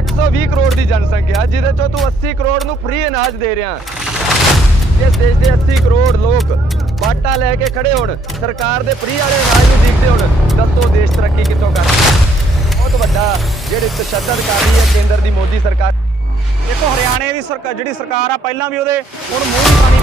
120 ਕਰੋੜ ਦੀ ਜਨਸੰਖਿਆ, ਜਿਹਦੇ ਚੋਂ ਤੂੰ 80 ਕਰੋੜ ਨੂੰ ਫ੍ਰੀ ਅਨਾਜ ਦੇ ਰਿਹਾ। ਇਸ ਦੇਸ਼ ਦੇ 80 ਕਰੋੜ ਲੋਕ ਬਾਟਾ ਲੈ ਕੇ ਖੜੇ ਹੋਣ, ਸਰਕਾਰ ਦੇ ਫ੍ਰੀ ਵਾਲੇ ਅਨਾਜ ਨੂੰ ਦੇਖਦੇ ਹੋਣ, ਦੱਸੋ ਦੇਸ਼ ਤਰੱਕੀ ਕਿੱਥੋਂ ਕਰ ਬਹੁਤ ਵੱਡਾ ਜਿਹੜੇ ਤਸ਼ੱਦਦ ਕਰ ਰਹੀ ਹੈ ਕੇਂਦਰ ਦੀ ਮੋਦੀ ਸਰਕਾਰ। ਦੇਖੋ, ਹਰਿਆਣੇ ਦੀ ਸਰਕਾਰ ਜਿਹੜੀ ਸਰਕਾਰ ਆ, ਪਹਿਲਾਂ ਵੀ ਉਹਦੇ ਹੁਣ ਮੂੰਹ ਪਾਣੀ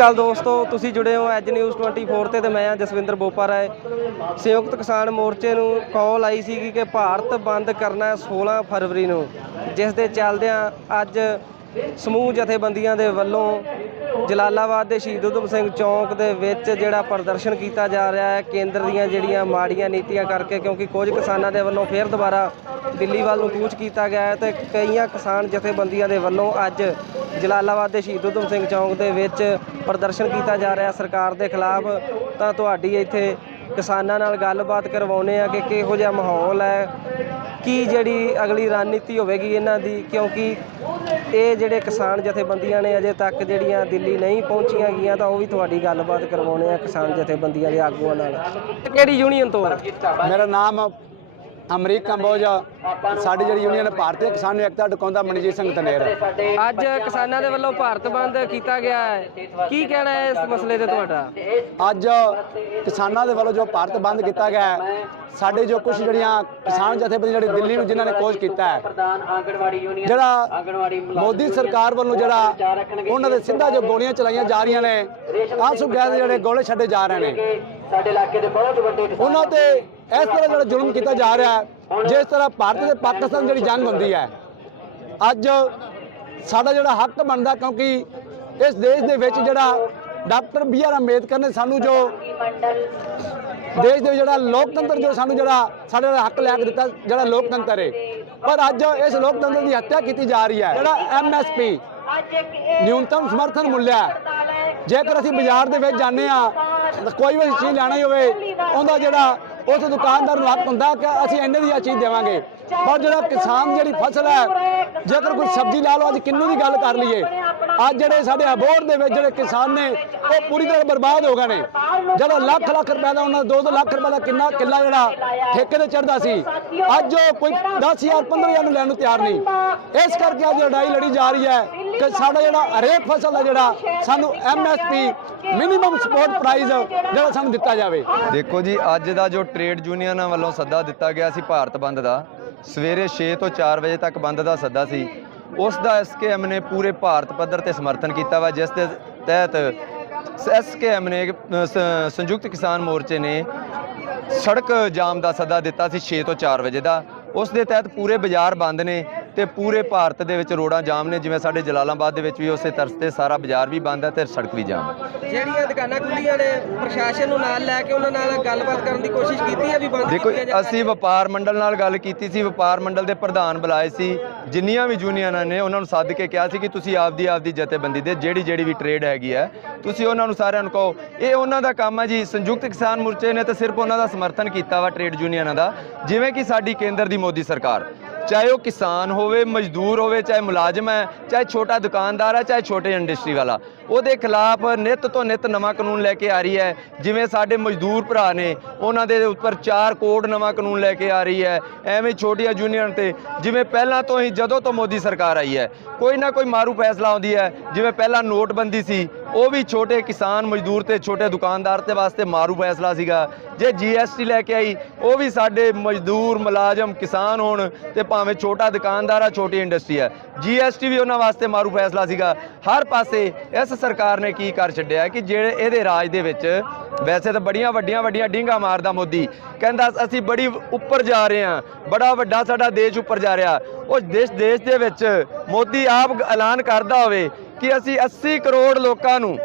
ਅਕਾਲ ਦੋਸਤੋ, ਤੁਸੀਂ ਜੁੜੇ ਹੋ ਐਜ ਨਿਊਜ਼ 24 ਤੇ ਤੇ ਮੈਂ ਹਾਂ ਜਸਵਿੰਦਰ ਬੋਪਾ ਰਾਏ। ਸੰਯੁਕਤ ਕਿਸਾਨ ਮੋਰਚੇ ਨੂੰ ਕਾਲ ਆਈ ਸੀ ਕਿ ਭਾਰਤ ਬੰਦ ਕਰਨਾ ਹੈ 16 ਫਰਵਰੀ ਨੂੰ, ਜਿਸ ਦੇ ਚੱਲਦਿਆਂ ਅੱਜ ਸਮੂਹ ਜਥੇਬੰਦੀਆਂ ਦੇ ਵੱਲੋਂ ਜਲਾਲਾਬਾਦ ਦੇ ਸ਼ਹੀਦ ਊਧਮ ਸਿੰਘ ਚੌਂਕ ਦੇ ਵਿੱਚ ਜਿਹੜਾ ਪ੍ਰਦਰਸ਼ਨ ਕੀਤਾ ਜਾ ਰਿਹਾ ਹੈ, ਕੇਂਦਰ ਦੀਆਂ ਜਿਹੜੀਆਂ ਮਾੜੀਆਂ ਨੀਤੀਆਂ ਕਰਕੇ, ਕਿਉਂਕਿ ਕੁਝ ਕਿਸਾਨਾਂ ਦੇ ਵੱਲੋਂ ਫੇਰ ਦੁਬਾਰਾ ਦਿੱਲੀ ਵੱਲ ਨੂੰ ਕੂਚ ਕੀਤਾ ਗਿਆ ਹੈ ਤੇ ਕਈਆਂ ਕਿਸਾਨ ਜਥੇਬੰਦੀਆਂ ਦੇ ਵੱਲੋਂ ਅੱਜ ਜਲਾਲਾਬਾਦ ਦੇ ਸ਼ਹੀਦ ਊਧਮ ਸਿੰਘ ਚੌਂਕ ਦੇ ਵਿੱਚ ਪ੍ਰਦਰਸ਼ਨ ਕੀਤਾ ਜਾ ਰਿਹਾ ਸਰਕਾਰ ਦੇ ਖਿਲਾਫ ਤਾਂ ਤੁਹਾਡੀ ਇੱਥੇ ਕਿਸਾਨਾਂ ਨਾਲ ਗੱਲਬਾਤ ਕਰਵਾਉਨੇ ਆ ਕਿ ਕਿਹੋ ਜਿਹਾ ਮਾਹੌਲ ਹੈ ਕੀ ਜਿਹੜੀ ਅਗਲੀ ਰਣਨੀਤੀ ਹੋਵੇਗੀ ਇਹਨਾਂ ਦੀ? ਕਿਉਂਕਿ ਇਹ ਜਿਹੜੇ ਕਿਸਾਨ ਜਥੇਬੰਦੀਆਂ ਨੇ ਅਜੇ ਤੱਕ ਜਿਹੜੀਆਂ ਦਿੱਲੀ ਨਹੀਂ ਪਹੁੰਚੀਆਂ ਗਈਆਂ, ਤਾਂ ਉਹ ਵੀ ਤੁਹਾਡੀ ਗੱਲਬਾਤ ਕਰਵਾਉਣੇ ਆ ਕਿਸਾਨ ਜਥੇਬੰਦੀਆਂ ਦੇ ਆਗੂਆਂ ਨਾਲ। ਕਿਹੜੀ ਯੂਨੀਅਨ ਤੋਂ? ਮੇਰਾ ਨਾਮ ਅਮਰੀਕ ਕੰਬੋਜ ਸਾਡੀ ਜਿਹੜੀ ਯੂਨੀਅਨ ਹੈ ਭਾਰਤੀ ਕਿਸਾਨ ਏਕਤਾ ਡਕਾਉਂਦਾ ਮਨਜੀਤ ਸਿੰਘ ਤਨੇਰ। ਅੱਜ ਕਿਸਾਨਾਂ ਦੇ ਵੱਲੋਂ ਭਾਰਤ ਬੰਦ ਕੀਤਾ ਗਿਆ ਹੈ। ਕੀ ਕਹਿਣਾ ਹੈ ਇਸ ਮਸਲੇ ਤੇ ਤੁਹਾਡਾ? ਅੱਜ ਕਿਸਾਨਾਂ ਦੇ ਵੱਲੋਂ ਜੋ ਭਾਰਤ ਬੰਦ ਕੀਤਾ ਗਿਆ ਹੈ ਸਾਡੇ ਜੋ ਕੁਝ ਜਿਹੜੀਆਂ ਕਿਸਾਨ ਜਥੇਬੰਦੀ ਜਿਹੜੀ ਦਿੱਲੀ ਨੂੰ ਜਿਨ੍ਹਾਂ ਨੇ ਕੋਸ਼ ਕੀਤਾ ਹੈ ਜਿਹੜਾ ਮੋਦੀ ਸਰਕਾਰ ਵੱਲੋਂ ਜਿਹੜਾ ਉਹਨਾਂ ਦੇ ਸਿੱਧਾ ਜੋ ਗੋਲੀਆਂ ਚਲਾਈਆਂ ਜਾ ਰਹੀਆਂ ਨੇ ਆਂਸੂ ਗੈਸ ਦੇ ਜਿਹੜੇ ਗੋਲੇ ਛੱਡੇ ਜਾ ਰਹੇ ਨੇ। ਉਹਨਾਂ ਤੇ ਇਸ ਤਰ੍ਹਾਂ ਜਿਹੜਾ ਜ਼ੁਲਮ ਕੀਤਾ ਜਾ ਰਿਹਾ ਹੈ, ਜਿਸ ਤਰ੍ਹਾਂ ਭਾਰਤ ਤੇ ਪਾਕਿਸਤਾਨ ਜਿਹੜੀ ਜੰਗ ਹੁੰਦੀ ਹੈ, ਅੱਜ ਸਾਡਾ ਜਿਹੜਾ ਹੱਕ ਬਣਦਾ ਕਿਉਂਕਿ ਇਸ ਦੇਸ਼ ਦੇ ਵਿੱਚ ਜਿਹੜਾ ਡਾਕਟਰ ਬੀ ਆਰ ਅੰਬੇਦਕਰ ਨੇ ਸਾਨੂੰ ਜੋ ਦੇਸ਼ ਦੇ ਜਿਹੜਾ ਲੋਕਤੰਤਰ ਜੋ ਸਾਨੂੰ ਜਿਹੜਾ ਸਾਡੇ ਜਿਹੜਾ ਹੱਕ ਲੈ ਕੇ ਦਿੱਤਾ, ਜਿਹੜਾ ਲੋਕਤੰਤਰ ਹੈ। ਪਰ ਅੱਜ ਇਸ ਲੋਕਤੰਤਰ ਦੀ ਹੱਤਿਆ ਕੀਤੀ ਜਾ ਰਹੀ ਹੈ। ਜਿਹੜਾ ਐਮਐਸਪੀ ਨਿਊਨਤਮ ਸਮਰਥਨ ਮੁੱਲ ਹੈ ਜੇਕਰ ਅਸੀਂ ਬਾਜ਼ਾਰ ਦੇ ਵਿੱਚ ਜਾਂਦੇ ਆ ਕੋਈ ਵੀ ਚੀਜ਼ ਲੈਣੀ ਹੋਵੇ ਉਹਦਾ ਜਿਹੜਾ ਉਸ ਦੁਕਾਨਦਾਰ ਨੂੰ ਹੱਕ ਹੁੰਦਾ ਕਿ ਅਸੀਂ ਇੰਨੇ ਦੀ ਆ ਚੀਜ਼ ਦੇਵਾਂਗੇ। ਪਰ ਜਿਹੜਾ ਕਿਸਾਨ ਜਿਹੜੀ ਫਸਲ ਹੈ, ਜੇਕਰ ਕੋਈ ਸਬਜ਼ੀ ਲਾ ਲਓ, ਅੱਜ ਕਿੰਨੂ ਦੀ ਗੱਲ ਕਰ ਲਈਏ। ਅੱਜ ਜਿਹੜੇ ਸਾਡੇ ਅਬੋਰ ਦੇ ਵਿੱਚ ਜਿਹੜੇ ਕਿਸਾਨ ਨੇ, ਉਹ ਪੂਰੀ ਤਰ੍ਹਾਂ ਬਰਬਾਦ ਹੋ ਗਏ ਨੇ। ਜਦੋਂ ਲੱਖ ਲੱਖ ਰੁਪਏ ਦਾ ਉਹਨਾਂ 2-2 ਲੱਖ ਰੁਪਏ ਦਾ ਕਿੰਨਾ ਕਿੱਲਾ ਜਿਹੜਾ ਠੇਕੇ ਤੇ ਚੜਦਾ ਸੀ, ਅੱਜ ਉਹ ਕੋਈ 10000 15000 ਨੂੰ ਲੈਣ ਨੂੰ ਤਿਆਰ ਨਹੀਂ। ਇਸ ਕਰਕੇ ਅੱਜ ਲੜਾਈ ਲੜੀ ਜਾ ਰਹੀ ਹੈ ਕਿ ਸਾਡਾ ਜਿਹੜਾ ਹਰੇਕ ਫਸਲ ਦਾ ਜਿਹੜਾ ਸਾਨੂੰ ਐਮਐਸਪੀ ਮਿਨੀਮਮ ਸਪੋਰਟ ਪ੍ਰਾਈਸ ਜਿਹੜਾ ਸਾਨੂੰ ਦਿੱਤਾ ਜਾਵੇ। ਦੇਖੋ ਜੀ, ਅੱਜ ਦਾ ਜੋ ਟ੍ਰੇਡ ਯੂਨੀਅਨਾਂ ਵੱਲੋਂ ਸੱਦਾ ਦਿੱਤਾ ਗਿਆ ਸੀ ਭਾਰਤ ਬੰਦ ਦਾ ਸਵੇਰੇ 6 ਤੋਂ 4 ਵਜੇ ਤੱਕ ਬੰਦ ਦਾ ਸੱਦਾ ਸੀ। ਉਸ ਦਾ ਐਸਕੇਐਮ ਨੇ ਪੂਰੇ ਭਾਰਤ ਪੱਧਰ ਤੇ ਸਮਰਥਨ ਕੀਤਾ ਵਾ ਜਿਸ ਦੇ ਤਹਿਤ ਐਸਕੇਐਮ ਨੇ ਅ, ਸ- ਸੰਯੁਕਤ ਕਿਸਾਨ ਮੋਰਚੇ ਨੇ ਸੜਕ ਜਾਮ ਦਾ ਸੱਦਾ ਦਿੱਤਾ ਸੀ 6 ਤੋਂ 4 ਵਜੇ ਦਾ। ਉਸ ਦੇ ਤਹਿਤ ਪੂਰੇ ਬਾਜ਼ਾਰ ਬੰਦ ਨੇ। ਤੇ ਪੂਰੇ ਭਾਰਤ ਦੇ ਵਿੱਚ ਰੋਡਾਂ ਜਾਮ ਨੇ ਜਿਵੇਂ ਸਾਡੇ ਜਲਾਲਾਬਾਦ ਦੇ ਵਿੱਚ ਵੀ ਉਸੇ ਤਰ੍ਹਾਂ ਤੇ ਸਾਰਾ ਬਾਜ਼ਾਰ ਵੀ ਬੰਦ ਹੈ ਤੇ ਸੜਕ ਵੀ ਜਾਮ ਹੈ। ਜਿਹੜੀਆਂ ਦੁਕਾਨਾਂ ਖੁੱਲੀਆਂ ਨੇ ਪ੍ਰਸ਼ਾਸਨ ਨੂੰ ਨਾਲ ਲੈ ਕੇ ਉਹਨਾਂ ਨਾਲ ਗੱਲਬਾਤ ਕਰਨ ਦੀ ਕੋਸ਼ਿਸ਼ ਕੀਤੀ ਹੈ ਵੀ ਬੰਦ ਦੇਖੋ। ਅਸੀਂ ਵਪਾਰ ਮੰਡਲ ਨਾਲ ਗੱਲ ਕੀਤੀ ਸੀ ਵਪਾਰ ਮੰਡਲ ਦੇ ਪ੍ਰਧਾਨ ਬੁਲਾਏ ਸੀ ਜਿੰਨੀਆਂ ਵੀ ਯੂਨੀਅਨਾਂ ਨੇ ਉਹਨਾਂ ਨੂੰ ਸੱਦ ਕੇ ਕਿਹਾ ਸੀ ਕਿ ਤੁਸੀਂ ਆਪਦੀ ਆਪਦੀ ਜਥੇਬੰਦੀ ਦੇ ਜਿਹੜੀ ਜਿਹੜੀ ਵੀ ਟ੍ਰੇਡ ਹੈਗੀ ਹੈ ਤੁਸੀਂ ਉਹਨਾਂ ਨੂੰ ਸਾਰਿਆਂ ਨੂੰ ਕਹੋ। ਇਹ ਉਹਨਾਂ ਦਾ ਕੰਮ ਹੈ ਜੀ ਸੰਯੁਕਤ ਕਿਸਾਨ ਮੋਰਚੇ ਨੇ ਤਾਂ ਸਿਰਫ ਉਹਨਾਂ ਦਾ ਸਮਰਥਨ ਕੀਤਾ ਵਾ ਟ੍ਰੇਡ ਯੂਨੀਅਨਾਂ ਦਾ ਜਿਵੇਂ ਕਿ ਸਾਡੀ ਕੇਂਦਰ ਦੀ ਮੋਦੀ ਸਰਕਾਰ। ਚਾਹੇ ਉਹ ਕਿਸਾਨ ਹੋਵੇ, ਮਜ਼ਦੂਰ ਹੋਵੇ, ਚਾਹੇ ਮੁਲਾਜ਼ਮ ਹੈ, ਚਾਹੇ ਛੋਟਾ ਦੁਕਾਨਦਾਰ ਹੈ, ਚਾਹੇ ਛੋਟੇ ਇੰਡਸਟਰੀ ਵਾਲਾ। ਉਹਦੇ ਖਿਲਾਫ ਨਿਤ ਤੋਂ ਨਿਤ ਨਵਾਂ ਕਾਨੂੰਨ ਲੈ ਕੇ ਆ ਰਹੀ ਹੈ। ਜਿਵੇਂ ਸਾਡੇ ਮਜ਼ਦੂਰ ਭਰਾ ਨੇ, ਉਹਨਾਂ ਦੇ ਉੱਪਰ ਚਾਰ ਕੋਡ ਨਵਾਂ ਕਾਨੂੰਨ ਲੈ ਕੇ ਆ ਰਹੀ ਹੈ। ਐਵੇਂ ਛੋਟੀਆਂ ਯੂਨੀਅਨ ਤੇ, ਜਿਵੇਂ ਪਹਿਲਾਂ ਤੋਂ ਹੀ, ਜਦੋਂ ਤੋਂ ਮੋਦੀ ਸਰਕਾਰ ਆਈ ਹੈ, ਕੋਈ ਨਾ ਕੋਈ ਮਾਰੂ ਫੈਸਲਾ ਆਉਂਦੀ ਹੈ। ਜਿਵੇਂ ਪਹਿਲਾਂ ਨੋਟਬੰਦੀ ਸੀ ਉਹ ਵੀ ਛੋਟੇ ਕਿਸਾਨ ਮਜ਼ਦੂਰ ਤੇ ਛੋਟੇ ਦੁਕਾਨਦਾਰ ਤੇ ਵਾਸਤੇ ਮਾਰੂ ਫੈਸਲਾ ਸੀਗਾ। ਜੇ ਜੀਐਸਟੀ ਲੈ ਕੇ ਆਈ, ਉਹ ਵੀ ਸਾਡੇ ਮਜ਼ਦੂਰ, ਮੁਲਾਜ਼ਮ, ਕਿਸਾਨ ਹੋਣ ਤੇ ਭਾਵੇਂ ਛੋਟਾ ਦੁਕਾਨਦਾਰ ਆ, ਛੋਟੀ ਇੰਡਸਟਰੀ ਹੈ ਜੀਐਸਟੀ ਵੀ ਉਹਨਾਂ ਵਾਸਤੇ ਮਾਰੂ ਫੈਸਲਾ ਸੀਗਾ। ਹਰ ਪਾਸੇ ਇਸ ਸਰਕਾਰ ਨੇ ਕੀ ਕਰ ਛੱਡਿਆ ਕਿ ਜਿਹੜੇ ਇਹਦੇ ਰਾਜ ਦੇ ਵਿੱਚ ਵੈਸੇ ਤਾਂ ਬੜੀਆਂ ਵੱਡੀਆਂ ਵੱਡੀਆਂ ਡਿੰਗਾ ਮਾਰਦਾ ਮੋਦੀ। ਕਹਿੰਦਾ ਅਸੀਂ ਬੜੀ ਉੱਪਰ ਜਾ ਰਹੇ ਹਾਂ, ਬੜਾ ਵੱਡਾ ਸਾਡਾ ਦੇਸ਼ ਉੱਪਰ ਜਾ ਰਿਹਾ। ਉਹ ਦੇਸ਼ ਦੇਸ਼ ਦੇ ਵਿੱਚ ਮੋਦੀ ਆਪ ਐਲਾਨ ਕਰਦਾ ਹੋਵੇ ਕਿ ਅਸੀਂ 80 ਕਰੋੜ ਲੋਕਾਂ ਨੂੰ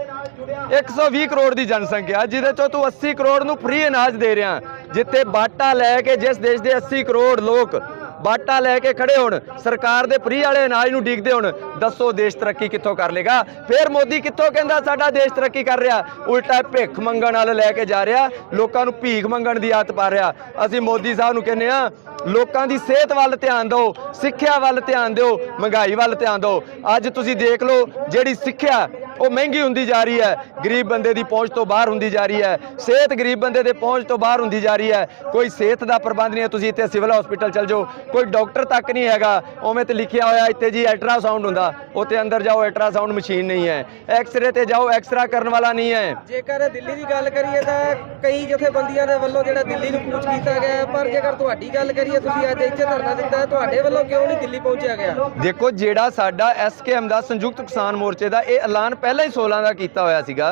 120 ਕਰੋੜ ਦੀ ਜਨਸੰਖਿਆ, ਜਿਹਦੇ ਚੋਂ ਤੂੰ 80 ਕਰੋੜ ਨੂੰ ਫ੍ਰੀ ਅਨਾਜ ਦੇ ਰਿਹਾ, ਜਿੱਥੇ ਬਾਟਾ ਲੈ ਕੇ ਜਿਸ ਦੇਸ਼ ਦੇ 80 ਕਰੋੜ ਲੋਕ ਬਾਟਾ ਲੈ ਕੇ ਖੜੇ ਹੋਣ। ਸਰਕਾਰ ਦੇ ਫਰੀ ਵਾਲੇ ਅਨਾਜ ਨੂੰ ਡੀਕਦੇ ਹੋਣ। ਦੱਸੋ ਦੇਸ਼ ਤਰੱਕੀ ਕਿੱਥੋਂ ਕਰ ਲੇਗਾ? ਫਿਰ ਮੋਦੀ ਕਿੱਥੋਂ ਕਹਿੰਦਾ ਸਾਡਾ ਦੇਸ਼ ਤਰੱਕੀ ਕਰ ਰਿਹਾ? ਉਲਟਾ ਭਿੱਖ ਮੰਗਣ ਵਾਲ ਲੈ ਕੇ ਜਾ ਰਿਹਾ। ਲੋਕਾਂ ਨੂੰ ਭੀਖ ਮੰਗਣ ਦੀ ਆਦਤ ਪਾ ਰਿਹਾ। ਅਸੀਂ ਮੋਦੀ ਸਾਹਿਬ ਨੂੰ ਕਹਿੰਦੇ ਆ ਲੋਕਾਂ ਦੀ ਸਿਹਤ ਵੱਲ ਧਿਆਨ ਦਿਓ, ਸਿੱਖਿਆ ਵੱਲ ਧਿਆਨ ਦਿਓ, ਮਹਿੰਗਾਈ ਵੱਲ ਧਿਆਨ ਦਿਓ। ਅੱਜ ਤੁਸੀਂ ਦੇਖ ਲਓ, ਜਿਹੜੀ ਸਿੱਖਿਆ ਉਹ ਮਹਿੰਗੀ ਹੁੰਦੀ ਜਾ ਰਹੀ ਹੈ। ਗਰੀਬ ਬੰਦੇ ਦੀ ਪਹੁੰਚ ਤੋਂ ਬਾਹਰ ਹੁੰਦੀ ਜਾ ਰਹੀ ਹੈ। ਸਿਹਤ ਗਰੀਬ ਬੰਦੇ ਦੇ ਪਹੁੰਚ ਤੋਂ ਬਾਹਰ ਹੁੰਦੀ ਜਾ ਰਹੀ ਹੈ। ਕੋਈ ਸਿਹਤ ਦਾ ਪ੍ਰਬੰਧ ਨਹੀਂ ਹੈ। ਤੁਸੀਂ ਇੱਥੇ ਸਿਵਲ ਹਸਪੀਟਲ ਚਲ ਜਾਓ। ਕੋਈ ਡਾਕਟਰ ਤੱਕ ਨਹੀਂ ਹੈਗਾ। ਉਵੇਂ ਤੇ ਲਿਖਿਆ ਹੋਇਆ ਇੱਥੇ ਜੀ ਅਲਟਰਾਸਾਊਂਡ ਹੁੰਦਾ। ਉੱਥੇ ਅੰਦਰ ਜਾਓ ਅਲਟਰਾਸਾਊਂਡ ਮਸ਼ੀਨ ਨਹੀਂ ਹੈ। ਐਕਸ-ਰੇ ਤੇ ਜਾਓ ਐਕਸਰਾ ਕਰਨ ਵਾਲਾ ਨਹੀਂ ਹੈ। ਜੇਕਰ ਦਿੱਲੀ ਦੀ ਗੱਲ ਕਰੀਏ ਤਾਂ ਕਈ ਜਥੇਬੰਦੀਆਂ ਦੇ ਵੱਲੋਂ ਜਿਹੜਾ ਦਿੱਲੀ ਨੂੰ ਕੂਚ ਕੀਤਾ ਗਿਆ ਪਰ ਜੇਕਰ ਤੁਹਾਡੀ ਗੱਲ ਕਰੀਏ ਤੁਸੀਂ ਅੱਜ ਇੱਥੇ ਧਰਨਾ ਦਿੱਤਾ ਹੈ, ਤੁਹਾਡੇ ਵੱਲੋਂ ਕਿਉਂ ਨਹੀਂ ਦਿੱਲੀ ਪਹੁੰਚਿਆ ਗਿਆ? ਦੇਖੋ ਜਿਹੜਾ ਸਾਡਾ ਐਸਕੇਐਮ ਦਾ ਸੰਯੁਕਤ ਕਿਸਾਨ ਮੋਰਚੇ ਦਾ ਇਹ ਐਲਾਨ ਪਹਿਲਾਂ ਹੀ 16 ਦਾ ਕੀਤਾ ਹੋਇਆ ਸੀਗਾ।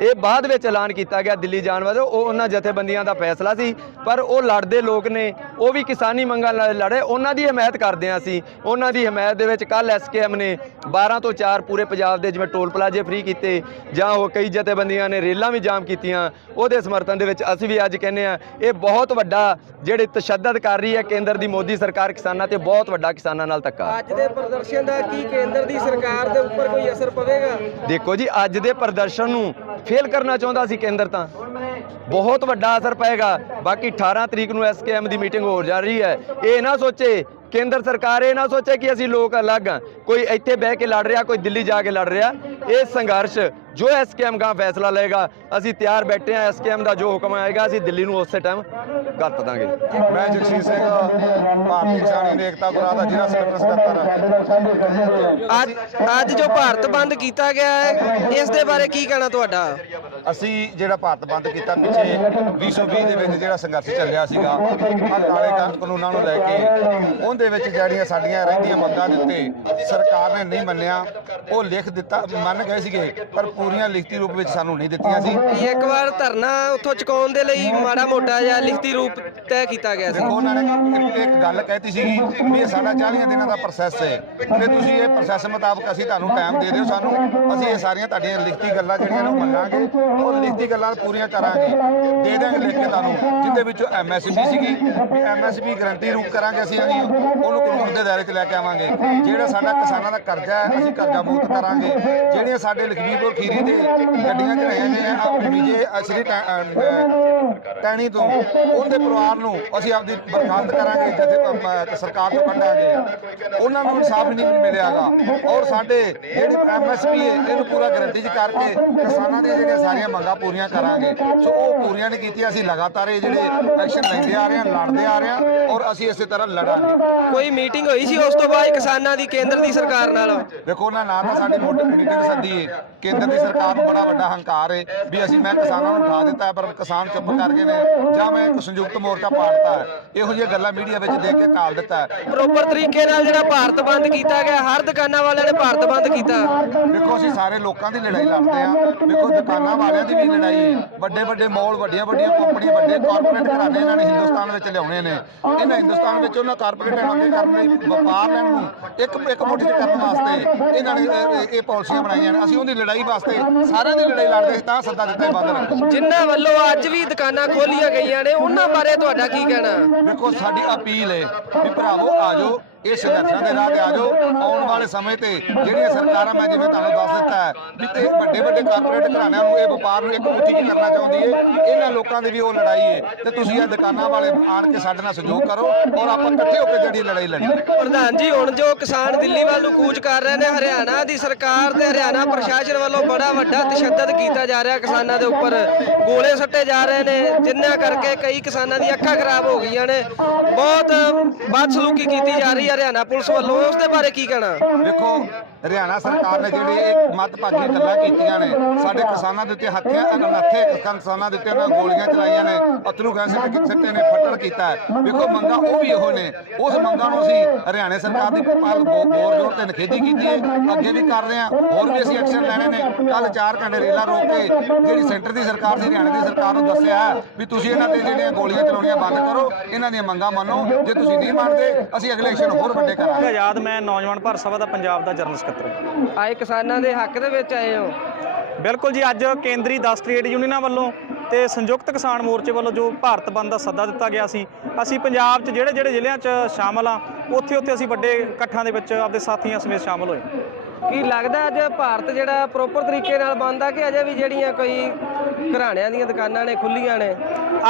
ਇਹ ਬਾਅਦ ਵਿੱਚ ਐਲਾਨ ਕੀਤਾ ਗਿਆ ਦਿੱਲੀ ਜਾਣ ਵਾਸਤੇ। ਉਹ ਉਹਨਾਂ ਜਥੇਬੰਦੀਆਂ ਦਾ ਫੈਸਲਾ ਸੀ ਪਰ ਉਹ ਲੜਦੇ ਲੋਕ ਨੇ ਉਹ ਵੀ ਕਿਸਾਨੀ ਮੰਗਾਂ ਨਾਲ ਲੜੇ ਉਹਨਾਂ ਦੀ ਹਮਾਇਤ ਕਰਦੇ ਹਾਂ ਅਸੀਂ। ਉਹਨਾਂ ਦੀ ਹਮਾਇਤ ਦੇ ਵਿੱਚ ਕੱਲ ਐਸਕੇਐਮ ਨੇ 12 ਤੋਂ 4 ਪੂਰੇ ਪੰਜਾਬ ਦੇ ਜਿਵੇਂ ਟੋਲ ਪਲਾਜ਼ੇ ਫ੍ਰੀ ਕੀਤੇ ਜਾਂ ਉਹ ਕਈ ਜਥੇਬੰਦੀਆਂ ਨੇ ਰੇਲਾਂ ਵੀ ਜਾਮ ਕੀਤੀਆਂ ਉਹਦੇ ਸਮਰਥਨ ਦੇ ਵਿੱਚ ਅਸੀਂ ਵੀ ਅੱਜ ਕਹਿੰਦੇ ਆ ਇਹ ਬਹੁਤ ਵੱਡਾ ਜਿਹੜੇ ਤਸ਼ੱਦਦ ਕਰ ਰਹੀ ਹੈ ਕੇਂਦਰ ਦੀ ਮੋਦੀ ਸਰਕਾਰ ਕਿਸਾਨਾਂ ਤੇ ਬਹੁਤ ਵੱਡਾ ਕਿਸਾਨਾਂ ਨਾਲ ਧੱਕਾ। ਅੱਜ ਦੇ ਪ੍ਰਦਰਸ਼ਨ ਦਾ ਕੀ ਕੇਂਦਰ ਦੀ ਸਰਕਾਰ ਦੇ ਉੱਪਰ ਕੋਈ ਅਸਰ ਪਵੇਗਾ? ਦੇਖੋ ਜੀ ਅੱਜ ਦੇ ਪ੍ਰਦਰਸ਼ਨ ਨੂੰ ਫੇਲ ਕਰਨਾ ਚਾਹੁੰਦਾ ਸੀ ਕੇਂਦਰ ਤਾਂ। ਬਹੁਤ ਵੱਡਾ ਅਸਰ ਪਏਗਾ। ਬਾਕੀ 18 ਤਰੀਕ ਨੂੰ ਐਸਕੇਐਮ ਦੀ ਮੀਟਿੰਗ ਹੋਰ ਜਾ ਰਹੀ ਹੈ। ਇਹ ਨਾ ਸੋਚੇ, ਕੇਂਦਰ ਸਰਕਾਰ ਇਹ ਨਾ ਸੋਚੇ ਕਿ ਅਸੀਂ ਲੋਕ ਅਲੱਗ ਹਾਂ। ਕੋਈ ਇੱਥੇ ਬਹਿ ਕੇ ਲੜ ਰਿਹਾ, ਕੋਈ ਦਿੱਲੀ ਜਾ ਕੇ ਲੜ ਰਿਹਾ। ਇਹ ਸੰਘਰਸ਼ ਜੋ ਐਸਕੇਐਮ ਦਾ ਫੈਸਲਾ ਲਏਗਾ ਅਸੀਂ ਤਿਆਰ ਬੈਠੇ ਹਾਂ ਐਸਕੇਐਮ ਦਾ ਜੋ ਹੁਕਮ ਆਏਗਾ ਅਸੀਂ ਦਿੱਲੀ ਨੂੰ ਉਸੇ ਟਾਈਮ ਗੱਤ ਦਾਂਗੇ ਮੈਂ ਜਗਸੀਰ ਸਿੰਘ ਭਾਰਤੀ ਕਿਸਾਨੀ ਏਕਤਾ ਗੁਰਾਂ ਦਾ ਜ਼ਿਲ੍ਹਾ ਸਕੱਤਰ ਸਕੱਤਰ ਅੱਜ ਅੱਜ ਜੋ ਭਾਰਤ ਬੰਦ ਕੀਤਾ ਗਿਆ ਹੈ ਇਸ ਦੇ ਬਾਰੇ ਕੀ ਕਹਿਣਾ ਤੁਹਾਡਾ? ਅਸੀਂ ਜਿਹੜਾ ਭਾਰਤ ਬੰਦ ਕੀਤਾ ਪਿੱਛੇ 2020 ਦੇ ਵਿੱਚ ਜਿਹੜਾ ਸੰਘਰਸ਼ ਚੱਲਿਆ ਸੀਗਾ ਕਾਲੇ ਕਾਨੂੰਨ ਕਾਨੂੰਨਾਂ ਨੂੰ ਲੈ ਕੇ ਉਹਦੇ ਵਿੱਚ ਜਿਹੜੀਆਂ ਸਾਡੀਆਂ ਰਹਿੰਦੀਆਂ ਮੰਗਾਂ ਦੇ ਉੱਤੇ ਸਰਕਾਰ ਨੇ ਨਹੀਂ ਮੰਨਿਆ ਉਹ ਲਿਖ ਦਿੱਤਾ ਮੰਨ ਗਏ ਸੀਗੇ ਪਰ ਪੂਰੀਆਂ ਲਿਖਤੀ ਰੂਪ ਵਿੱਚ ਸਾਨੂੰ ਨਹੀਂ ਦਿੱਤੀਆਂ ਸੀ। ਇੱਕ ਵਾਰ ਧਰਨਾ ਉੱਥੋਂ ਚੁਕਾਉਣ ਦੇ ਲਈ ਮਾੜਾ ਮੋਟਾ ਜਿਹਾ ਲਿਖਤੀ ਰੂਪ ਤੈਅ ਕੀਤਾ ਗਿਆ ਸੀ। ਦੇਖੋ ਉਹਨਾਂ ਨੇ ਇੱਕ- ਗੱਲ ਕਹਿਤੀ ਸੀਗੀ ਵੀ ਇਹ ਸਾਡਾ 40 ਦਿਨਾਂ ਦਾ ਪ੍ਰੋਸੈਸ ਹੈ। ਤੇ ਤੁਸੀਂ ਇਹ ਪ੍ਰੋਸੈਸ ਮੁਤਾਬਕ ਅਸੀਂ ਤੁਹਾਨੂੰ ਟਾਈਮ ਦੇ ਦਿਓ। ਸਾਨੂੰ ਅਸੀਂ ਇਹ ਸਾਰੀਆਂ ਤੁਹਾਡੀਆਂ ਲਿਖਤੀ ਗੱਲਾਂ ਜਿਹੜੀਆਂ ਨੇ ਉਹ ਮੰਨਾਂਗੇ। ਉਹ ਲਿਖਤੀ ਗੱਲਾਂ ਪੂਰੀਆਂ ਕਰਾਂਗੇ। ਦੇ ਦਿਆਂਗੇ ਲਿਖ ਕੇ ਤੁਹਾਨੂੰ ਜਿੱਦੇ ਵਿੱਚੋਂ ਐਮਐਸਪੀ ਸੀਗੀ। ਐਮਐਸਪੀ ਗਰੰਟੀ ਰੂਪ ਕਰਾਂਗੇ ਅਸੀਂ ਅਸੀਂ ਉਹਨੂੰ ਕਾਨੂੰਨ ਦੇ ਦਾਇਰੇ 'ਚ ਲੈ ਕੇ ਆਵਾਂਗੇ। ਜਿਹੜਾ ਸਾਡਾ ਕਿਸਾਨਾਂ ਦਾ ਕਰਜ਼ਾ ਹੈ ਅਸੀਂ ਕਰਜ਼ਾ ਮੁਕਤ ਕਰਾਂਗੇ। ਜਿਹੜੀਆਂ ਸਾਡੇ ਲਖਬੀਰਪੁਰ ਖੀਰੀ ਦੇ ਗੱਡੀਆਂ 'ਚ ਰਹੇ ਨੇ ਆ ਵਿਜੇ ਅਸਰੀ ਟੈ- ਅ, ਅ, ਟੈਣੀ ਤੋਂ ਉਹਦੇ ਪਰਿਵਾਰ ਨੂੰ ਅਸੀਂ ਆਪਦੀ ਬਰਖਾਸਤ ਕਰਾਂਗੇ ਜਥੇ ਸਰਕਾਰ ਤੋਂ ਕੱਢਾਂਗੇ। ਉਹਨਾਂ ਨੂੰ ਇਨਸਾਫ ਨਹੀਂ ਮਿਲਿਆਗਾ। ਔਰ ਸਾਡੇ ਜਿਹੜੀ ਐਮਐਸਪੀ ਹੈ ਇਹਨੂੰ ਪੂਰਾ ਗਰੰਟੀ ਚ ਕਰਕੇ ਕਿਸਾਨਾਂ ਦੀਆਂ ਜਿਹੜੀਆਂ ਸਾਰੀਆਂ ਮੰਗਾਂ ਪੂਰੀਆਂ ਕਰਾਂਗੇ। ਸੋ ਉਹ ਪੂਰੀਆਂ ਨਹੀਂ ਕੀਤੀਆਂ ਅਸੀਂ ਲਗਾਤਾਰ ਇਹ ਜਿਹੜੇ ਐਕਸ਼ਨ ਲੈਂਦੇ ਆ ਰਹੇ ਹਾਂ ਲੜਦੇ ਆ ਰਹੇ ਹਾਂ ਔਰ ਅਸੀਂ ਇਸੇ ਤਰ੍ਹਾਂ ਲੜਾਂਗੇ। ਕੋਈ ਮੀਟਿੰਗ ਹੋਈ ਸੀ ਉਸ ਤੋਂ ਬਾਅਦ ਕਿਸਾਨਾਂ ਦੀ ਕੇਂਦਰ ਦੀ ਸਰਕਾਰ ਨਾਲ? ਦੇਖੋ ਉਹਨਾਂ ਨਾ ਤਾਂ ਸਾਡੀ ਮੋਟੀ ਮੀਟਿੰਗ ਸੱਦੀ ਹੈ ਕੇਂਦਰ ਦੀ ਸਰਕਾਰ ਨੂੰ ਬੜਾ ਵੱਡਾ ਹੰਕਾਰ ਹੈ ਵੀ ਅਸੀਂ ਮੈਂ ਕਿਸਾਨਾਂ ਨੂੰ ਉਠਾ ਦਿੱਤਾ ਪਰ ਕਿਸਾਨ ਚੁੱਪ ਕਰ ਗਏ ਨੇ ਜਾਂ ਮੈਂ ਇੱਕ ਸੰਯੁਕਤ ਮੋਰਚਾ ਪਾੜਤਾ ਹੈ। ਇਹੋ ਜਿਹੀਆਂ ਗੱਲਾਂ ਮੀਡੀਆ ਵਿੱਚ ਦੇ ਕੇ ਕਾਲ ਦਿੱਤਾ ਪ੍ਰੋਪਰ ਤਰੀਕੇ ਨਾਲ ਜਿਹੜਾ ਭਾਰਤ ਬੰਦ ਕੀਤਾ ਗਿਆ ਹਰ ਦੁਕਾਨਾਂ ਵਾਲਿਆਂ ਨੇ ਭਾਰਤ ਬੰਦ ਕੀਤਾ। ਦੇਖੋ ਅਸੀਂ ਸਾਰੇ ਲੋਕਾਂ ਦੀ ਲੜਾਈ ਲੜਦੇ ਆ ਦੇਖੋ ਦੁਕਾਨਾਂ ਵਾਲਿਆਂ ਦੀ ਵੀ ਲੜਾਈ ਹੈ ਵੱਡੇ ਵੱਡੇ ਮਾਲ ਵੱਡੀਆਂ ਵੱਡੀਆਂ ਕੰਪਨੀਆਂ ਵੱਡੇ ਕਾਰਪੋਰੇਟ ਘਰਾਣੇ ਇਹਨਾਂ ਨੇ ਹਿੰਦੁਸਤਾਨ ਵਿੱਚ ਲਿਆਉਣੇ ਨੇ। ਇਹਨਾਂ ਹਿੰਦੁਸਤਾਨ ਵਿੱਚ ਉਹਨਾਂ ਕਾਰਪੋਰੇਟਾਂ ਨੂੰ ਕਰਨ ਲਈ ਵਪਾਰ ਲੈਣ ਨੂੰ ਇੱਕ ਇੱਕ ਮੁੱਠ 'ਚ ਕਰਨ ਵਾਸਤੇ ਇਹਨਾਂ ਨੇ ਇਹ ਪਾਲਿਸੀਆਂ ਬਣਾਈਆਂ ਨੇ। ਅਸੀਂ ਉਹਦੀ ਲੜਾਈ ਵਾਸਤੇ ਸਾਰਿਆਂ ਦੀ ਲੜਾਈ ਲੜਦੇ ਸੀ ਤਾਂ ਸੱਦਾ ਦਿੱਤਾ ਇਹ ਬੰਦ ਰੱਖੋ ਜਿਨ੍ਹਾਂ ਵੱਲੋਂ ਅੱਜ ਵੀ ਦੁਕਾਨਾਂ ਖੋਲੀਆਂ ਗਈਆਂ ਨੇ ਉਹਨਾਂ ਬਾਰੇ ਤੁਹਾਡਾ ਕੀ ਕਹਿਣਾ? ਦੇਖੋ ਸਾਡੀ ਅਪੀਲ ਹੈ ਵੀ ਭਰਾਵੋ ਆਜੋ ਇਹ ਸੰਘਰਸ਼ਾਂ ਦੇ ਰਾਹ ਤੇ ਆ ਜਾਓ। ਆਉਣ ਵਾਲੇ ਸਮੇਂ ਤੇ ਜਿਹੜੀਆਂ ਸਰਕਾਰਾਂ ਮੈਂ ਜਿਵੇਂ ਤੁਹਾਨੂੰ ਦੱਸ ਦਿੱਤਾ ਹੈ ਵੀ ਤੇ ਵੱਡੇ ਵੱਡੇ ਕਾਰਪੋਰੇਟ ਘਰਾਣਿਆਂ ਨੂੰ, ਇਹ ਵਪਾਰ ਨੂੰ ਇੱਕ ਮੁੱਠੀ 'ਚ ਕਰਨਾ ਚਾਹੁੰਦੀ ਹੈ। ਇਹਨਾਂ ਲੋਕਾਂ ਦੀ ਵੀ ਉਹ ਲੜਾਈ ਹੈ। ਤੇ ਤੁਸੀਂ ਇਹ ਦੁਕਾਨਾਂ ਵਾਲੇ ਆਣ ਕੇ ਸਾਡੇ ਨਾਲ ਸਹਿਯੋਗ ਕਰੋ ਔਰ ਆਪਾਂ ਇਕੱਠੇ ਹੋ ਕੇ ਜਿਹੜੀ ਲੜਾਈ ਲੜੀਏ ਪ੍ਰਧਾਨ ਜੀ, ਹੁਣ ਜੋ ਕਿਸਾਨ ਦਿੱਲੀ ਵੱਲ ਨੂੰ ਕੂਚ ਕਰ ਰਹੇ ਨੇ, ਹਰਿਆਣਾ ਦੀ ਸਰਕਾਰ ਤੇ ਹਰਿਆਣਾ ਪ੍ਰਸ਼ਾਸਨ ਵੱਲੋਂ ਬੜਾ ਵੱਡਾ ਤਸ਼ੱਦਦ ਕੀਤਾ ਜਾ ਰਿਹਾ ਕਿਸਾਨਾਂ ਦੇ ਉੱਪਰ। ਗੋਲੇ ਸੱਟੇ ਜਾ ਰਹੇ ਨੇ ਜਿੰਨਾਂ ਕਰਕੇ ਕਈ ਕਿਸਾਨਾਂ ਦੀਆਂ ਅੱਖਾਂ ਖਰਾਬ ਹੋ ਗਈਆਂ ਨੇ। ਬਹੁਤ ਬਦਸਲੂਕੀ ਕੀਤੀ ਜਾ ਰਹੀ ਹੈ ਹਰਿਆਣਾ ਪੁਲਿਸ ਵੱਲੋਂ ਉਸ ਦੇ ਬਾਰੇ ਕੀ ਕਹਿਣਾ? ਦੇਖੋ, ਹਰਿਆਣਾ ਸਰਕਾਰ ਨੇ ਜਿਹੜੇ ਇਹ ਮਤਭਾਗੀ ਗੱਲਾਂ ਕੀਤੀਆਂ ਨੇ, ਸਾਡੇ ਕਿਸਾਨਾਂ ਦੇ ਉੱਤੇ ਹੱਥਿਆਂ ਅਨਮੱਥੇ ਕਿਸਾਨਾਂ ਦੇ ਉੱਤੇ ਉਹਨਾਂ ਗੋਲੀਆਂ ਚਲਾਈਆਂ ਨੇ ਅਥਰੂ ਗੈਸ ਸਿੱਟੇ ਨੇ, ਫੱਟੜ ਕੀਤਾ ਹੈ। ਵੇਖੋ, ਮੰਗਾਂ ਉਹ ਵੀ ਇਹੋ ਨੇ। ਉਸ ਮੰਗਾਂ ਨੂੰ ਅਸੀਂ ਹਰਿਆਣਾ ਸਰਕਾਰ ਦੀ ਪਾਲ ਬੋਰ ਜੋਰ ਤੇ ਨਖੇਦੀ ਕੀਤੀ ਹੈ। ਅੱਗੇ ਵੀ ਕਰ ਰਹੇ ਹਾਂ। ਹੋਰ ਵੀ ਅਸੀਂ ਐਕਸ਼ਨ ਲੈਣੇ ਨੇ। ਕੱਲ 4 ਘੰਟੇ ਰੇਲਾ ਰੋਕ ਕੇ ਜਿਹੜੀ ਸੈਂਟਰ ਦੀ ਸਰਕਾਰ ਸੀ, ਹਰਿਆਣਾ ਦੀ ਸਰਕਾਰ ਨੂੰ ਦੱਸਿਆ ਹੈ ਵੀ ਤੁਸੀਂ ਇਹਨਾਂ ਤੇ ਜਿਹੜੀਆਂ ਗੋਲੀਆਂ ਚਲਾਉਣੀਆਂ ਬੰਦ ਕਰੋ। ਇਹਨਾਂ ਦੀਆਂ ਮੰਗਾਂ ਮੰਨੋ। ਜੇ ਤੁਸੀਂ ਨਹੀਂ ਮੰਨਦੇ, ਅਸੀਂ ਅਗਲੇ ਐਕਸ਼ਨ ਹੋਰ ਵੱਡੇ ਕਰਾਂਗੇ ਆਜ਼ਾਦ ਮੈਂ ਨੌਜਵਾਨ ਭਾਰਤ ਸਭਾ ਦਾ ਪੰਜਾਬ ਦਾ ਜਨਰਲ ਸਕੱਤਰ ਆਏ ਕਿਸਾਨਾਂ ਦੇ ਹੱਕ ਦੇ ਵਿੱਚ ਆਏ ਹੋ। ਬਿਲਕੁਲ ਜੀ ਅੱਜ ਕੇਂਦਰੀ 10 ਟ੍ਰੇਡ ਯੂਨੀਅਨਾਂ ਵੱਲੋਂ ਤੇ ਸੰਯੁਕਤ ਕਿਸਾਨ ਮੋਰਚੇ ਵੱਲੋਂ ਜੋ ਭਾਰਤ ਬੰਦ ਦਾ ਸੱਦਾ ਦਿੱਤਾ ਗਿਆ ਸੀ ਅਸੀਂ ਪੰਜਾਬ 'ਚ ਜਿਹੜੇ ਜਿਹੜੇ ਜ਼ਿਲ੍ਹਿਆਂ 'ਚ ਸ਼ਾਮਲ ਆ ਉੱਥੇ ਉੱਥੇ ਅਸੀਂ ਵੱਡੇ ਇਕੱਠਾਂ ਦੇ ਵਿੱਚ ਆਪਦੇ ਸਾਥੀਆਂ ਸਮੇਤ ਸ਼ਾਮਲ ਹੋਏ। ਕੀ ਲੱਗਦਾ ਅੱਜ ਭਾਰਤ ਜਿਹੜਾ ਪ੍ਰੋਪਰ ਤਰੀਕੇ ਨਾਲ ਬੰਦ ਆ ਕਿ ਅਜੇ ਵੀ ਜਿਹੜੀਆਂ ਕੋਈ ਘਰਾਣਿਆਂ ਦੀਆਂ ਦੁਕਾਨਾਂ ਨੇ ਖੁੱਲੀਆਂ ਨੇ?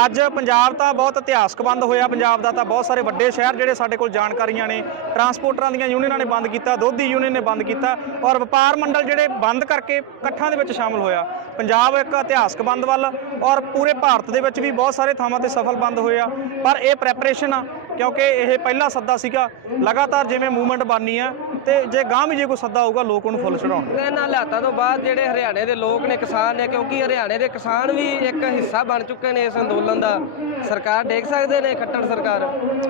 ਅੱਜ ਪੰਜਾਬ ਤਾਂ ਬਹੁਤ ਇਤਿਹਾਸਕ ਬੰਦ ਹੋਇਆ। ਪੰਜਾਬ ਦਾ ਤਾਂ ਬਹੁਤ ਸਾਰੇ ਵੱਡੇ ਸ਼ਹਿਰ ਜਿਹੜੇ ਸਾਡੇ ਕੋਲ ਜਾਣਕਾਰੀਆਂ ਨੇ ਟਰਾਂਸਪੋਰਟਰਾਂ ਦੀਆਂ ਯੂਨੀਅਨਾਂ ਨੇ ਬੰਦ ਕੀਤਾ, ਦੁੱਧ ਦੀ ਯੂਨੀਅਨ ਨੇ ਬੰਦ ਕੀਤਾ ਔਰ ਵਪਾਰ ਮੰਡਲ ਜਿਹੜੇ ਬੰਦ ਕਰਕੇ ਇਕੱਠਾਂ ਦੇ ਵਿੱਚ ਸ਼ਾਮਲ ਹੋਇਆ। ਪੰਜਾਬ ਇੱਕ ਇਤਿਹਾਸਕ ਬੰਦ ਵੱਲ ਔਰ ਪੂਰੇ ਭਾਰਤ ਦੇ ਵਿੱਚ ਵੀ ਬਹੁਤ ਸਾਰੇ ਥਾਵਾਂ ਤੇ ਸਫਲ ਬੰਦ ਹੋਇਆ। ਪਰ ਇਹ ਪ੍ਰੈਪਰੇਸ਼ਨ ਆ, ਕਿਉਂਕਿ ਇਹ ਪਹਿਲਾ ਸੱਦਾ ਸੀਗਾ। ਲਗਾਤਾਰ ਜਿਵੇਂ ਮੂਵਮੈਂਟ ਬਣਨੀ ਆ ਤੇ ਜੇ ਗਾਂ ਵੀ ਜੇ ਕੋਈ ਸੱਦਾ ਆਊਗਾ ਲੋਕ ਉਹਨੂੰ ਫੁੱਲ ਚੜਾਉਣਗੇ ਇਹਨਾਂ ਹਾਲਾਤਾਂ ਤੋਂ ਬਾਅਦ ਜਿਹੜੇ ਹਰਿਆਣੇ ਦੇ ਲੋਕ ਨੇ ਕਿਸਾਨ ਨੇ ਕਿਉਂਕਿ ਹਰਿਆਣੇ ਦੇ ਕਿਸਾਨ ਵੀ ਇੱਕ ਹਿੱਸਾ ਬਣ ਚੁੱਕੇ ਨੇ ਇਸ ਅੰਦੋਲਨ ਦਾ। ਸਰਕਾਰ ਦੇਖ ਸਕਦੇ ਨੇ ਖੱਟੜ ਸਰਕਾਰ?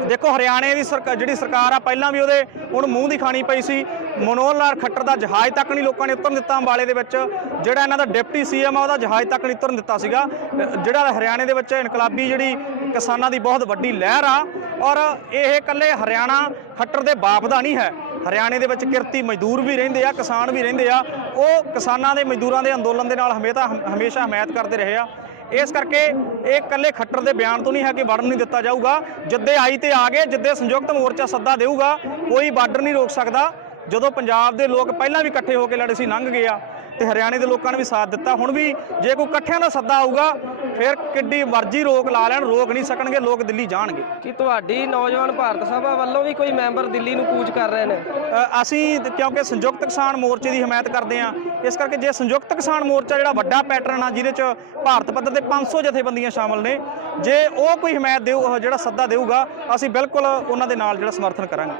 ਦੇਖੋ ਹਰਿਆਣੇ ਦੀ ਸਰਕਾਰ ਜਿਹੜੀ ਸਰਕਾਰ ਆ ਪਹਿਲਾਂ ਵੀ ਉਹਦੇ ਹੁਣ ਮੂੰਹ ਦੀ ਖਾਣੀ ਪਈ ਸੀ। ਮਨੋਹਰ ਲਾਲ ਖੱਟਰ ਦਾ ਜਹਾਜ਼ ਤੱਕ ਨਹੀਂ ਲੋਕਾਂ ਨੇ ਉਤਰਨ ਦਿੱਤਾ ਅੰਬਾਲੇ ਦੇ ਵਿੱਚ। ਜਿਹੜਾ ਇਹਨਾਂ ਦਾ ਡਿਪਟੀ ਸੀਐਮ ਆ ਉਹਦਾ ਜਹਾਜ਼ ਤੱਕ ਨਹੀਂ ਉਤਰਨ ਦਿੱਤਾ ਸੀਗਾ। ਜਿਹੜਾ ਹਰਿਆਣੇ ਦੇ ਵਿੱਚ ਇਨਕਲਾਬੀ ਜਿਹੜੀ ਕਿਸਾਨਾਂ ਦੀ ਬਹੁਤ ਵੱਡੀ ਲਹਿਰ ਆ ਔਰ ਇਹ ਇਕੱਲੇ ਹਰਿਆਣਾ ਖੱਟਰ ਦੇ ਬਾਪ ਦਾ ਨਹੀਂ ਹੈ। ਹਰਿਆਣੇ ਦੇ ਵਿੱਚ ਕਿਰਤੀ ਮਜ਼ਦੂਰ ਵੀ ਰਹਿੰਦੇ ਆ, ਕਿਸਾਨ ਵੀ ਰਹਿੰਦੇ ਆ। ਉਹ ਕਿਸਾਨਾਂ ਦੇ ਮਜ਼ਦੂਰਾਂ ਦੇ ਅੰਦੋਲਨ ਦੇ ਨਾਲ ਹਮੇਸ਼ਾ ਹਮੇਸ਼ਾ ਹਮਾਇਤ ਕਰਦੇ ਰਹੇ ਆ। ਇਸ ਕਰਕੇ ਇਹ ਇਕੱਲੇ ਖੱਟਰ ਦੇ ਬਿਆਨ ਤੋਂ ਨਹੀਂ ਹੈ ਕਿ ਵੜਨ ਨਹੀਂ ਦਿੱਤਾ ਜਾਊਗਾ। ਜਿੱਦੇ ਆਈ ਤੇ ਆ ਗਏ, ਜਿੱਦੇ ਸੰਯੁਕਤ ਮੋਰਚਾ ਸੱਦਾ ਦੇਊਗਾ, ਕੋਈ ਬਾਰਡਰ ਨਹੀਂ ਰੋਕ ਸਕਦਾ। ਜਦੋਂ ਪੰਜਾਬ ਦੇ ਲੋਕ ਪਹਿਲਾਂ ਵੀ ਇਕੱਠੇ ਹੋ ਕੇ ਲੜੇ ਸੀ, ਲੰਘ ਗਏ ਆ। ਤੇ ਹਰਿਆਣੇ ਦੇ ਲੋਕਾਂ ਨੇ ਵੀ ਸਾਥ ਦਿੱਤਾ। ਹੁਣ ਵੀ ਜੇ ਕੋਈ ਇਕੱਠਿਆਂ ਦਾ ਸੱਦਾ ਆਊਗਾ ਫਿਰ ਕਿੱਡੀ ਮਰਜ਼ੀ ਰੋਕ ਲਾ ਲੈਣ ਰੋਕ ਨਹੀਂ ਸਕਣਗੇ ਲੋਕ ਦਿੱਲੀ ਜਾਣਗੇ। ਕਿ ਤੁਹਾਡੀ ਨੌਜਵਾਨ ਭਾਰਤ ਸਭਾ ਵੱਲੋਂ ਵੀ ਕੋਈ ਮੈਂਬਰ ਦਿੱਲੀ ਨੂੰ ਕੂਚ ਕਰ ਰਹੇ ਨੇ? ਅ, ਅਸੀਂ ਤੇ ਕਿਉਂਕਿ ਸੰਯੁਕਤ ਕਿਸਾਨ ਮੋਰਚੇ ਦੀ ਹਮਾਇਤ ਕਰਦੇ ਆ ਇਸ ਕਰਕੇ ਜੇ ਸੰਯੁਕਤ ਕਿਸਾਨ ਮੋਰਚਾ ਜਿਹੜਾ ਵੱਡਾ ਪੈਟਰਨ ਆ ਜਿਹਦੇ ਚ ਭਾਰਤ ਪੱਧਰ ਤੇ 500 ਜਥੇਬੰਦੀਆਂ ਸ਼ਾਮਲ ਨੇ ਜੇ ਉਹ ਕੋਈ ਹਮਾਇਤ ਦੇਊ ਜਿਹੜਾ ਸੱਦਾ ਦੇਊਗਾ ਅਸੀਂ ਬਿਲਕੁਲ ਉਹਨਾਂ ਦੇ ਨਾਲ ਜਿਹੜਾ ਸਮਰਥਨ ਕਰਾਂਗੇ।